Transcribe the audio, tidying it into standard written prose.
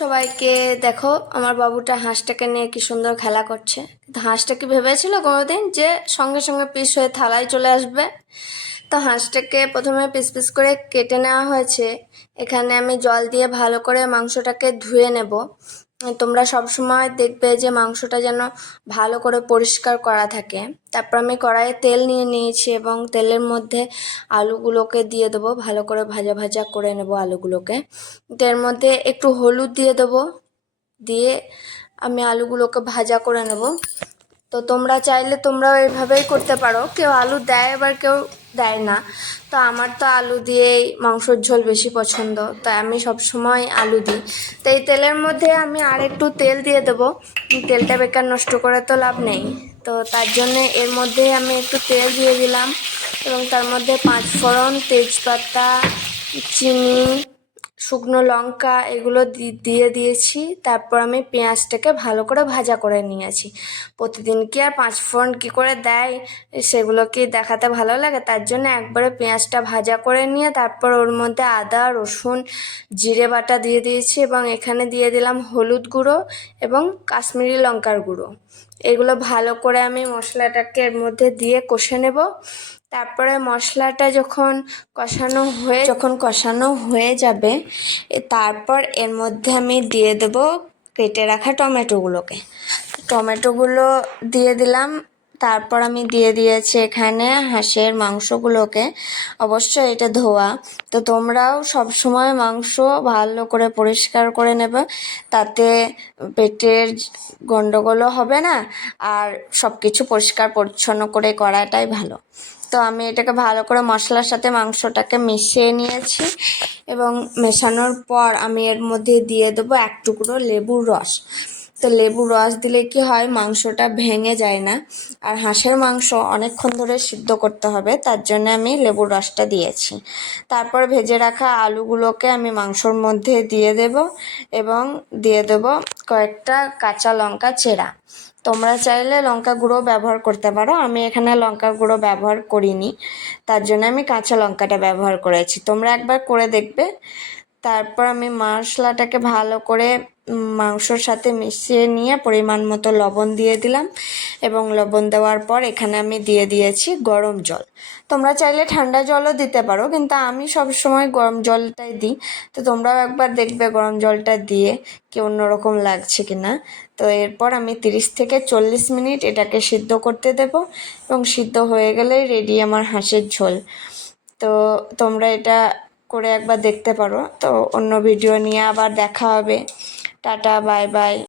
সবাইকে। দেখো আমার বাবুটা হাঁসটাকে নিয়ে কি সুন্দর খেলা করছে। কিন্তু হাঁসটা কি ভেবেছিল কোনোদিন যে সঙ্গে সঙ্গে পিস হয়ে থালায় চলে আসবে? তো হাঁসটাকে প্রথমে পিস পিস করে কেটে নেওয়া হয়েছে। এখানে আমি জল দিয়ে ভালো করে মাংসটাকে ধুয়ে নেব। তোমরা সব সময় দেখবে যে মাংসটা যেন ভালো করে পরিষ্কার করা থাকে। তারপর আমি কড়াইয়ে তেল নিয়ে নিয়েছি এবং তেলের মধ্যে আলুগুলোকে দিয়ে দেবো, ভালো করে ভাজা ভাজা করে নেব আলুগুলোকে। তো এর মধ্যে একটু হলুদ দিয়ে দেবো, দিয়ে আমি আলুগুলোকে ভাজা করে নেব। তো তোমরা চাইলে তোমরাও এইভাবেই করতে পারো, কেউ আলু দেয় আবার কেউ দেয় না। তো আমার তো আলু দিয়েই মাংসর ঝোল বেশি পছন্দ, তাই আমি সবসময় আলু দিই। তো এই তেলের মধ্যে আমি আর একটু তেল দিয়ে দেবো, তেলটা বেকার নষ্ট করে তো লাভ নেই। তো তার জন্যে এর মধ্যে আমি একটু তেল দিয়ে দিলাম এবং তার মধ্যে 5 ফোড়ন, তেজপাতা, চিনি, শুকনো লঙ্কা এগুলো দিয়ে দিয়েছি। তারপর আমি পেঁয়াজটাকে ভালো করে ভাজা করে নিয়েছি। প্রতিদিন কি আর 5 ফোড়ন কী করে দেয় সেগুলো কি দেখাতে ভালো লাগে? তার জন্য একবারে পেঁয়াজটা ভাজা করে নিয়ে তারপর ওর মধ্যে আদা, রসুন, জিরে বাটা দিয়ে দিয়েছি এবং এখানে দিয়ে দিলাম হলুদ গুঁড়ো এবং কাশ্মীরি লঙ্কার গুঁড়ো। এগুলো ভালো করে আমি মশলাটাকে এর মধ্যে দিয়ে কষে নেব। তারপরে মশলাটা যখন কষানো হয়ে যাবে তারপর এর মধ্যে আমি দিয়ে দেব কেটে রাখা টমেটোগুলো দিয়ে দিলাম। তারপর আমি দিয়ে দিয়েছি এখানে হাঁসের মাংসগুলোকে। অবশ্যই এটা ধোয়া, তো তোমরাও সব সময় মাংস ভালো করে পরিষ্কার করে নেবে, তাতে পেটের গন্ডগোলও হবে না আর সব কিছু পরিষ্কার পরিচ্ছন্ন করে করাটাই ভালো। তো আমি এটাকে ভালো করে মশলার সাথে মাংসটাকে মিশিয়ে নিয়েছি এবং মেশানোর পর আমি এর মধ্যে দিয়ে দেবো 1 টুকরো লেবুর রস। তো লেবুর রস দিলে কি হয়, মাংসটা ভেঙে যায় না। আর হাঁসের মাংস অনেকক্ষণ ধরে সিদ্ধ করতে হবে, তার জন্য আমি লেবুর রসটা দিয়েছি। তারপর ভেজে রাখা আলুগুলোকে আমি মাংসর মধ্যে দিয়ে দেব এবং দিয়ে দেব কয়েকটা কাঁচা লঙ্কা চেরা। তোমরা চাইলে লঙ্কা গুঁড়ো ব্যবহার করতে পারো, আমি এখানে লঙ্কা গুঁড়ো ব্যবহার করিনি, তার জন্য আমি কাঁচা লঙ্কাটা ব্যবহার করেছি। তোমরা একবার করে দেখবে। তারপর আমি মশলাটাকে ভালো করে মাংসর সাথে মিশিয়ে নিয়ে পরিমাণ মতো লবণ দিয়ে দিলাম এবং লবণ দেওয়ার পর এখানে আমি দিয়ে দিয়েছি গরম জল। তোমরা চাইলে ঠান্ডা জলও দিতে পারো, কিন্তু আমি সব সময় গরম জলটাই দিই। তো তোমরাও একবার দেখবে গরম জলটা দিয়ে কি অন্যরকম লাগছে কি না। তো এরপর আমি 30 থেকে 40 মিনিট এটাকে সিদ্ধ করতে দেব এবং সিদ্ধ হয়ে গেলেই রেডি আমার হাঁসের ঝোল। তো তোমরা এটা করে একবার দেখতে পারো। তো অন্য ভিডিও নিয়ে আবার দেখা হবে। Tata, bye bye.